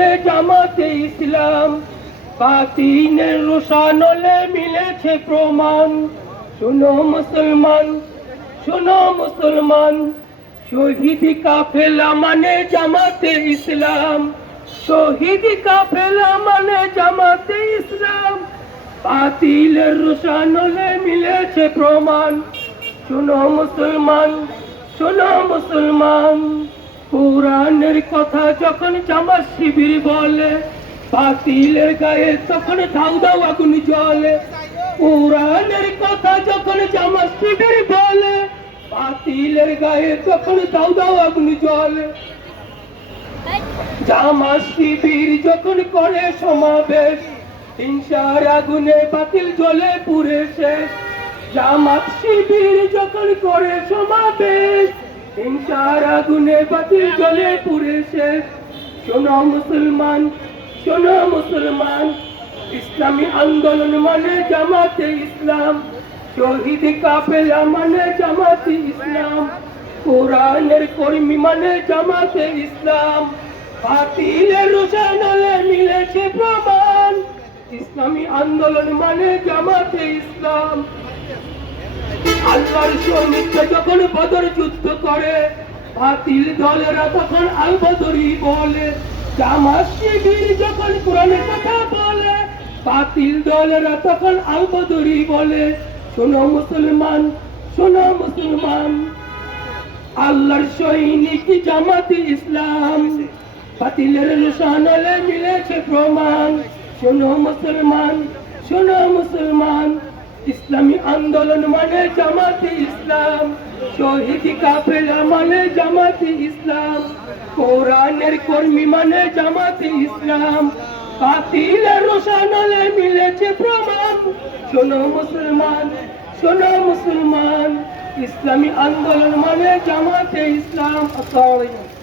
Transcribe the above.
মানে জামাতে ইসলাম, বাতিলের রোশানলে মিলেছে প্রমাণ। শোনো মুসলমান, শোনো মুসলমান, শহীদ কাফেলা মানে জামাতে ইসলাম, শহীদ কাফেলা মানে জামাতে ইসলাম, বাতিলের রোশানলে মিলেছে প্রমাণ। শোনো মুসলমান, শোনো মুসলমান, কোরআনের কথা যখন জামাত শিবির বলে, বাতিলের গায়ে তখন দাউ দাউ আগুন জ্বলে। কোরআনের কথা যখন জামাত শিবির বলে, বাতিলের গায়ে তখন দাউ দাউ আগুন জ্বলে। জামাত শিবির যখন করে সমাবেশ, হিংসার আগুনে বাতিল জ্বলে পুড়ে শেষ। জামাত শিবির যখন করে সমাবেশ, হিংসার আগুনে বাতিল জ্বলে পুড়ে শেষ। শোনো মুসলমান, শোনো মুসলমান, ইসলামী আন্দোলন মানে জামাতে ইসলাম, শহীদ কাফেলা মানে জামাতে ইসলাম, কোরআনের কর্মী মানে জামাতে ইসলাম, বাতিলের রোশানলে মিলেছে প্রমাণ। ইসলামী আন্দোলন মানে জামাতে ইসলাম। আল্লাহর সৈনিকরা যখন বদর যুদ্ধ করে, বাতিল দলেরা তখন আল বদরি বলে। জামাত শিবির যখন কোরআনের কথা বলে, বাতিল দলেরা তখন আল বদরি বলে। শোনো মুসলমান, শোনো মুসলমান, আল্লাহর সৈনিক জামাতে ইসলাম, বাতিলের রোশানলে মিলেছে প্রমাণ। শোনো মুসলমান, শোনো মুসলমান, ইসলামী আন্দোলন মানে জামাতে ইসলাম, শহীদ কাফেলা মানে জামাতে ইসলাম, কোরআনের কর্মী মানে জামাতে ইসলাম, বাতিলের রোশানলে মিলেছে প্রমাণ। শোনো মুসলমান, শোনো মুসলমান, ইসলামী আন্দোলন মানে জামাতে ইসলাম। আসসালামু আলাইকুম।